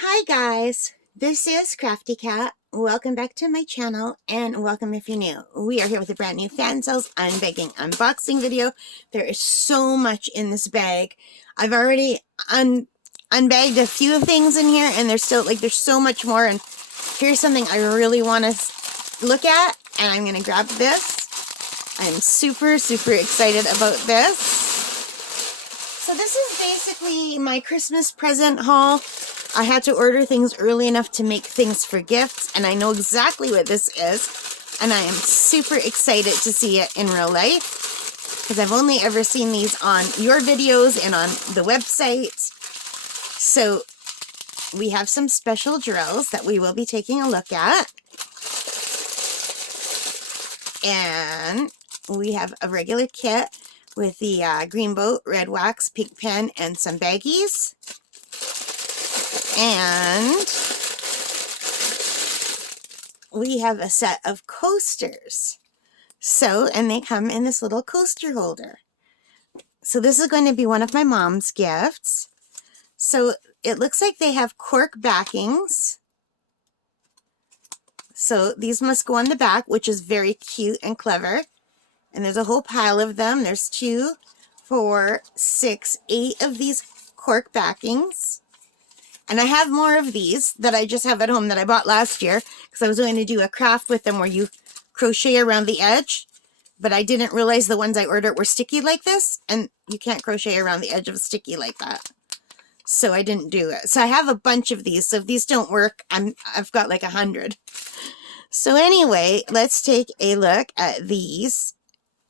Hi guys, this is Crafty Cat. Welcome back to my channel and welcome if you're new. We are here with a brand new Fansells unboxing video. There is so much in this bag. I've already unbagged a few things in here and there's so much more, and here's something I really want to look at, and I'm going to grab this. I'm super excited about this. So this is basically my Christmas present haul. I had to order things early enough to make things for gifts, and I know exactly what this is, and I am super excited to see it in real life, because I've only ever seen these on your videos and on the website. So we have some special drills that we will be taking a look at, and we have a regular kit with the green boat, red wax, pink pen, and some baggies. And we have a set of coasters. And they come in this little coaster holder. So this is going to be one of my mom's gifts. So it looks like they have cork backings. So these must go on the back, which is very cute and clever. And there's a whole pile of them. There's 2, 4, 6, 8 of these cork backings. And I have more of these that I just have at home that I bought last year because I was going to do a craft with them where you crochet around the edge. But I didn't realize the ones I ordered were sticky like this, and you can't crochet around the edge of a sticky like that. So I didn't do it. So I have a bunch of these. So if these don't work, I've got like 100. So anyway, let's take a look at these.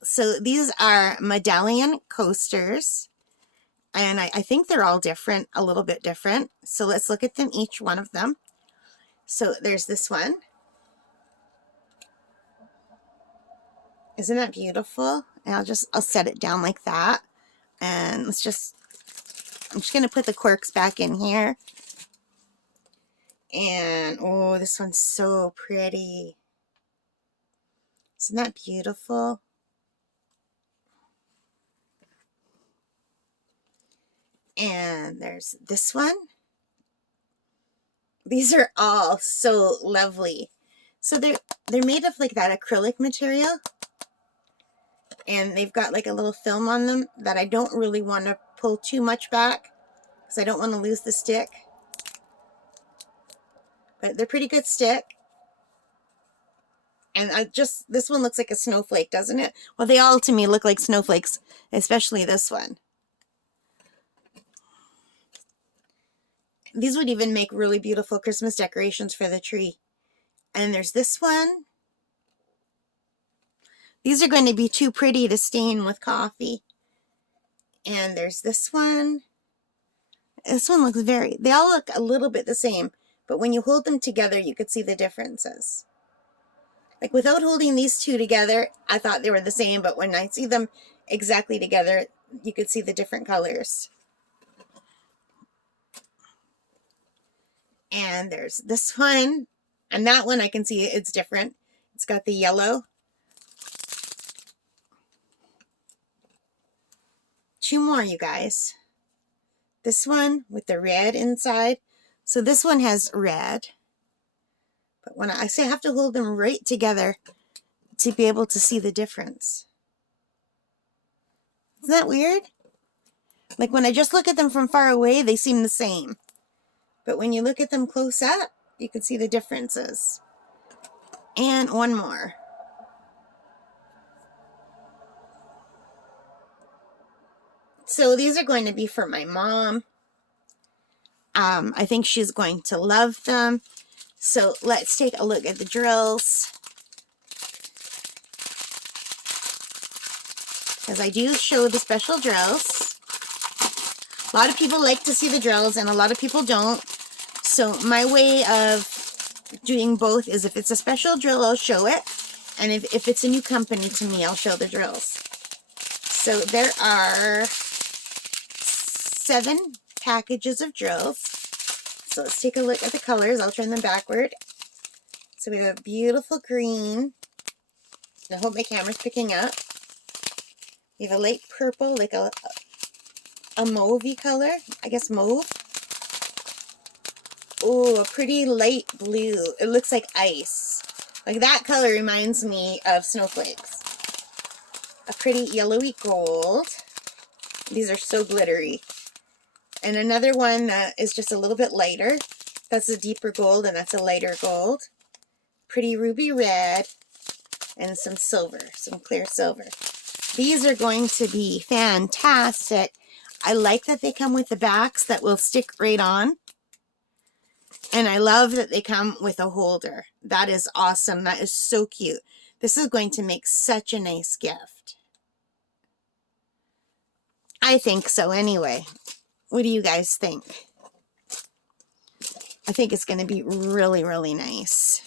So these are medallion coasters. And I think they're all different, a little bit different. So let's look at them, each one of them. So there's this one. Isn't that beautiful? And I'll set it down like that. And I'm just going to put the corks back in here. And oh, this one's so pretty. Isn't that beautiful? And there's this one. These are all so lovely. So they're made of like that acrylic material. And they've got like a little film on them that I don't really want to pull too much back because I don't want to lose the stick. But they're pretty good stick. And this one looks like a snowflake, doesn't it? Well, they all to me look like snowflakes, especially this one. These would even make really beautiful Christmas decorations for the tree. And there's this one. These are going to be too pretty to stain with coffee. And there's this one. This one looks they all look a little bit the same, but when you hold them together, you could see the differences. Like without holding these two together, I thought they were the same, but when I see them exactly together, you could see the different colors. And there's this one, and that one I can see it's different. It's got the yellow. 2 more, you guys. This one with the red inside. So this one has red. But when I say I have to hold them right together to be able to see the difference. Isn't that weird? Like when I just look at them from far away, they seem the same. But when you look at them close up, you can see the differences. And one more. So these are going to be for my mom. I think she's going to love them. So let's take a look at the drills. Because I do show the special drills. A lot of people like to see the drills and a lot of people don't. So my way of doing both is if it's a special drill, I'll show it. And if it's a new company to me, I'll show the drills. So there are 7 packages of drills. So let's take a look at the colors. I'll turn them backward. So we have a beautiful green. I hope my camera's picking up. We have a light purple, like a mauvey color. I guess mauve. Oh, a pretty light blue. It looks like ice. Like that color reminds me of snowflakes. A pretty yellowy gold. These are so glittery. And another one that is just a little bit lighter. That's a deeper gold and that's a lighter gold. Pretty ruby red. And some silver, some clear silver. These are going to be fantastic. I like that they come with the backs that will stick right on. And I love that they come with a holder. That is awesome. That is so cute. This is going to make such a nice gift. I think so anyway. What do you guys think? I think it's going to be really, really nice.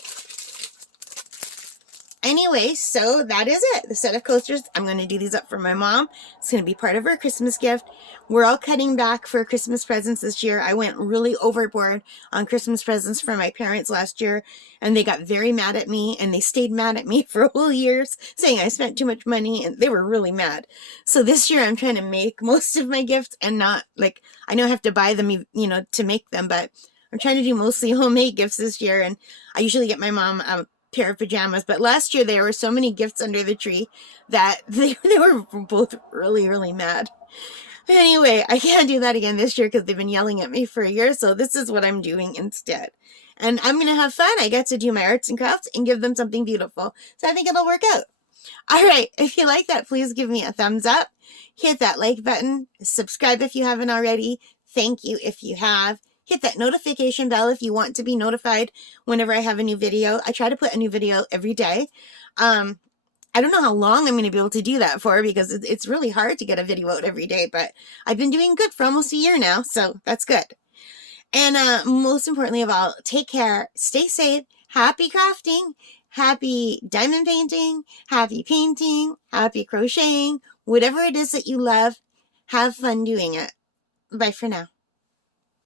Anyway, so that is it. The set of coasters. I'm going to do these up for my mom. It's going to be part of her Christmas gift. We're all cutting back for Christmas presents this year. I went really overboard on Christmas presents for my parents last year, and they got very mad at me, and they stayed mad at me for whole years, saying I spent too much money, and they were really mad. So this year I'm trying to make most of my gifts and not, like, I know I have to buy them, you know, to make them, but I'm trying to do mostly homemade gifts this year, and I usually get my mom a pair of pajamas, but last year there were so many gifts under the tree that they were both really, really mad. Anyway, I can't do that again this year because they've been yelling at me for a year, so this is what I'm doing instead. And I'm going to have fun. I get to do my arts and crafts and give them something beautiful, so I think it'll work out. All right, if you like that, please give me a thumbs up. Hit that like button. Subscribe if you haven't already. Thank you if you have. Hit that notification bell if you want to be notified whenever I have a new video. I try to put a new video every day. I don't know how long I'm going to be able to do that for because it's really hard to get a video out every day, but I've been doing good for almost a year now, so that's good. And most importantly of all, take care, stay safe, happy crafting, happy diamond painting, happy painting, happy crocheting, whatever it is that you love, have fun doing it. Bye for now.